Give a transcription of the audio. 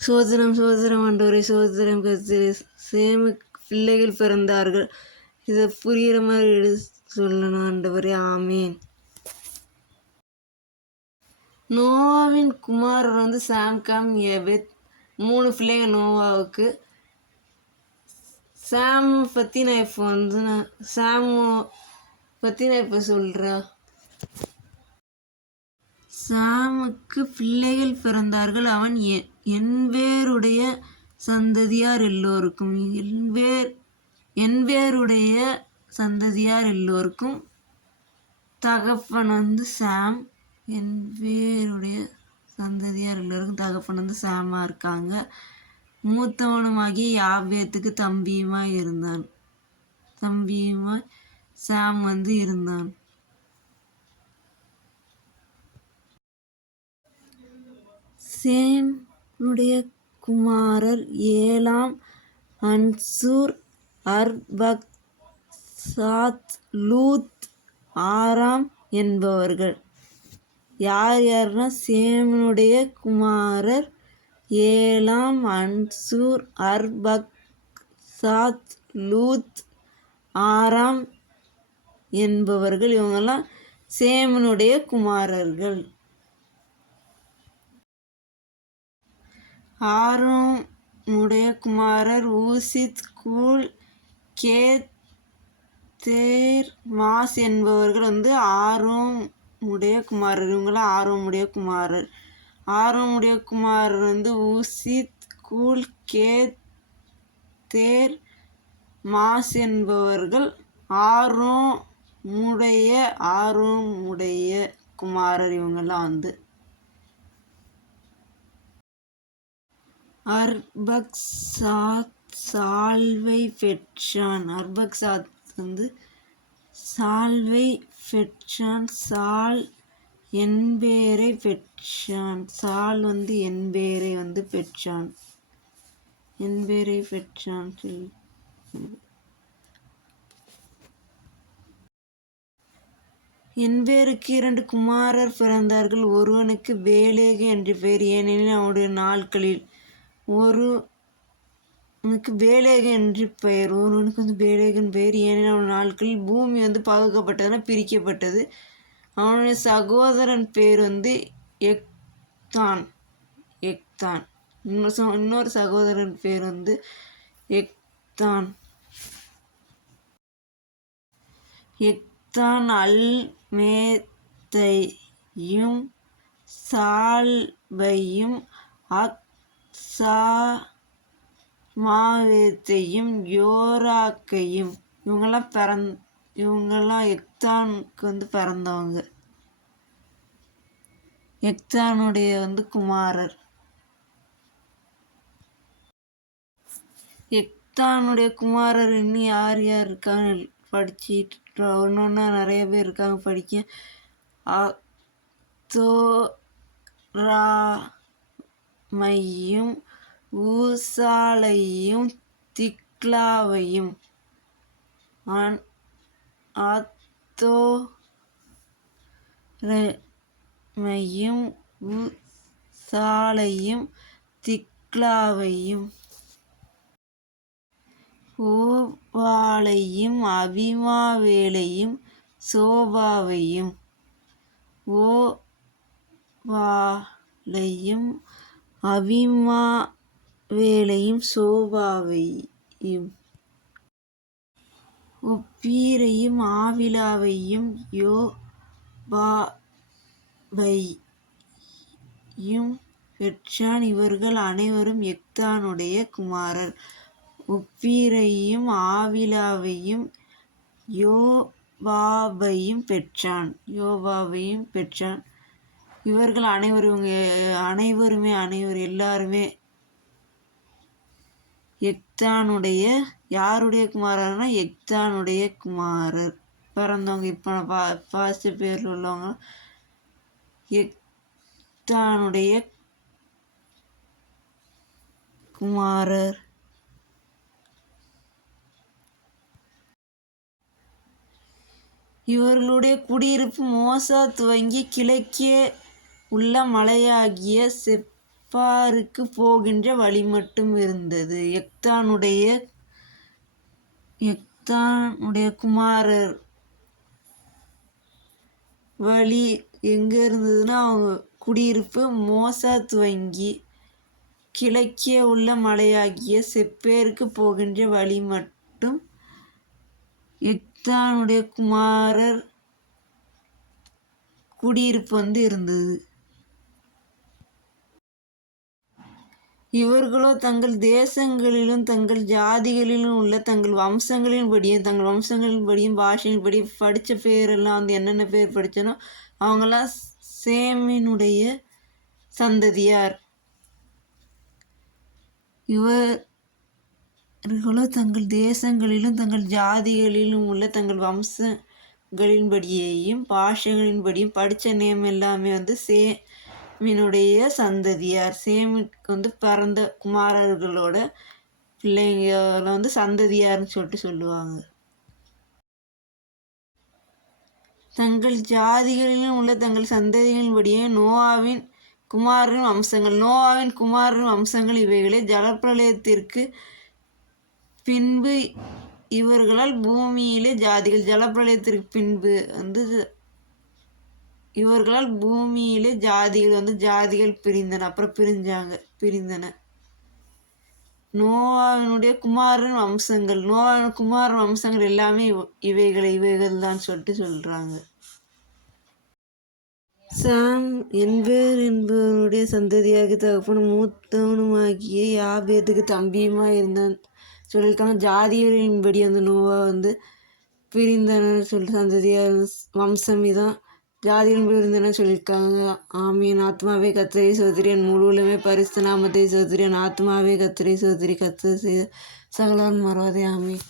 சோதரம் சோதரம் ஆண்டவரே, சோதரம் கர்த்தரே. சேமுக்கு பிள்ளைகள் பிறந்தார்கள். இதை புரிகிற மாதிரி சொல்லணும் ஆண்டவரே. ஆமீன். நோவாவின் குமாரர் சாம், காம், ஏபேத். 3 பிள்ளைங்க நோவாவுக்கு. சாம் பற்றி நான் இப்போ சொல்கிறேன். சாமுக்கு பிள்ளைகள் பிறந்தார்கள். அவன் என்பேருடைய சந்ததியார் எல்லோருக்கும் என்பேருடைய சந்ததியார் எல்லோருக்கும் தகப்பன் சாம். என்பேருடைய சந்ததியார் எல்லோருக்கும் தகப்பன் சாமாக இருக்காங்க. மூத்தவனுமாகிய யாபேத்துக்கு தம்பியுமாய் சாம் இருந்தான். சேமுடைய குமாரர் ஏலாம், அன்சூர், அர்பக்சாத், லூத், ஆராம் என்பவர்கள். யார்னா சேமுடைய குமாரர் ஏலாம், அன்சூர், அர்பக்சாத், லூத், ஆராம் என்பவர்கள். இவங்கெல்லாம் சேமுடைய குமாரர்கள். ஆரோமுடைய குமாரர் ஊசித், கூல், கேத்தேர், மாஸ் என்பவர்கள் ஆரோமுடைய குமாரர். இவங்களாம் ஆரோமுடைய குமாரர். ஆரோமுடைய குமாரர் ஊசித், கூல், கேத்தேர், மாஸ் என்பவர்கள் ஆரோமுடைய குமாரர். இவங்கெல்லாம் அர்பக்சாத் சால்வை பெற்றான். அர்பக்சாத் சால்வை பெற்றான். சால் என்பேரை பெற்றான். சால் என்பேரை பெற்றான். என்பேருக்கு 2 குமாரர் பிறந்தார்கள். ஒருவனுக்கு பேலேகு என்று பெயர், ஏனெனில் அவனுடைய நாட்களில். ஒருவனுக்கு பேலேகு என்று பெயர். ஒருவனுக்கு பேலேகுன்னு பெயர், ஏனெனில் அவனுடைய நாட்களில் பூமி பகுக்கப்பட்டதுன்னா பிரிக்கப்பட்டது. அவனுடைய சகோதரன் பேர் எக்தான். இன்னொரு சகோதரன் பேர் எக்தான். எக்தான் அல்மேத்தையும் சால்வையும் அத்சாமாவேத்தையும் யோராக்கையும். இவங்கெல்லாம் எக்தானுக்கு பிறந்தவங்க. எக்தானுடைய குமாரர். எக்தானுடைய குமாரர் இன்னும் யார் இருக்காங்க படிச்சுட்டு ஒன்று நிறைய பேர் இருக்காங்க படிக்க. அத்தோராமையும் ஊசாலையும் திக்லாவையும். அத்தோராமையும் ஊசாலையும் திக்லாவையும். ஓவாலையும் அபிமாவேலையும் சோபாவையும். ஓவாலையும் அபிமாவேலையும் சோபாவையும். ஒப்பீரையும் ஆவிலாவையும் யோபாபையும் பெற்றான். இவர்கள் அனைவரும் எக்தானுடைய குமாரர். ஒப்பீரையும் ஆவிலாவையும் யோபாபையும் பெற்றான். இவர்கள் எல்லாருமே எக்தானுடைய யாருடைய குமாரர்னா எக்தானுடைய குமாரர் பிறந்தவங்க. இப்போ பாஸ்ட் பேரில் உள்ளவங்க எக்தானுடைய குமாரர். இவர்களுடைய குடியிருப்பு மோசா துவங்கி கிழக்கே உள்ள மலையாகிய ஜப்பாருக்கு போகின்ற வழி மட்டும் இருந்தது. எக்தானுடைய குமாரர் வழி எங்கே இருந்ததுன்னா, அவங்க குடியிருப்பு மோசா துவங்கி கிழக்கே உள்ள மலையாகிய செப்பேருக்கு போகின்ற வழி மட்டும் எக்தானுடைய குமாரர் குடியிருப்பு இருந்தது. இவர்களோ தங்கள் தேசங்களிலும் தங்கள் ஜாதிகளிலும் உள்ள தங்கள் வம்சங்களின்படியும் பாஷையின்படி படித்த பேரெல்லாம் என்னென்ன பேர் படித்தனோ அவங்களாம் சேமினுடைய சந்ததியார். இவர்களோ தங்கள் தேசங்களிலும் தங்கள் ஜாதிகளிலும் உள்ள தங்கள் வம்சங்களின்படியேயும் பாஷைகளின்படியும் படித்த நேம் எல்லாமே சேமினுடைய சந்ததியார். சேமிக்கு பிறந்த குமாரர்களோட பிள்ளைங்களை சந்ததியார்னு சொல்லுவாங்க. தங்கள் ஜாதிகளிலும் உள்ள தங்கள் சந்ததிகளின்படியே நோவாவின் குமாரரின் வம்சங்கள் இவைகளே. ஜலப்பிரளயத்திற்கு பின்பு இவர்களால் பூமியிலே ஜாதிகள் ஜலப்பிரளயத்திற்கு பின்பு இவர்களால் பூமியிலே ஜாதிகள் பிரிந்தன. அப்புறம் பிரிந்தன. நோவாவினுடைய குமாரன் வம்சங்கள் எல்லாமே இவைகள் தான் சொல்றாங்க. சாம் என்பவருடைய சந்ததியாக தகப்பனும் மூத்தவனுமாகிய யாபேத்துக்கு தம்பியுமாக இருந்தான் சொல்லியிருக்காங்க. ஜாதிகளின்படி நோவா பிரிந்தன சந்ததியார் வம்சம் இதான் ஜாதிகளின்படி இருந்தன சொல்லியிருக்காங்க. ஆமீன். ஆத்மாவே கர்த்தரை சோதரி, என் முழு உள்ளமே பரிசுத்த நாமத்தை சோதரி, என் ஆத்மாவே கர்த்தரை சோதரி, கர்த்தர் செய்த சகலவன் மறவாதே. ஆமீன்.